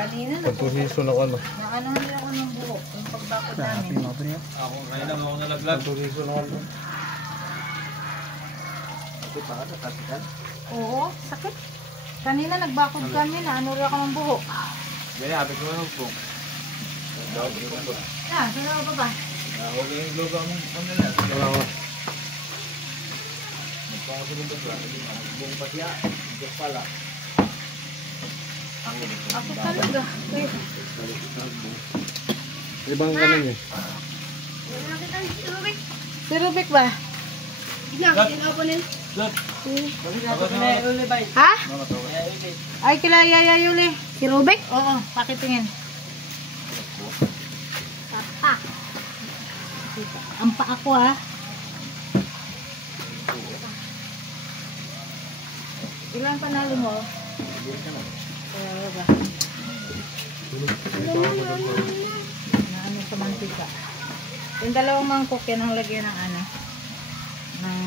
Kanina na. Pagtuhiso na ko ano. Naanohan nila ako ng buhok. Yung pagbakod namin. Ako, ngayon lang ako nalaglag. Pagtuhiso na ko ano. Ito pa, nakasikan. Oo, sakit. Kanina nagbakod kami na ano rin ako ng buhok. Ganyan, habit mo lang po. Saan pa ba? Nahuli yung globe ang kanila. Wala ko. Magpakasunod ang plan. Buong pasya. Diyos pala. Ako talaga. Ibang ganun eh. Si Rubik ba? Look! Ha? Ay, kila Yaya Yuli. Si Rubik? Oo, pakitingin. Papa. Ang pa ako ha. Ilan panalo mo? Kaya ba? Na ano sa mantika. Yung dalawang mangkok yan ang lagyan ng ano? Ng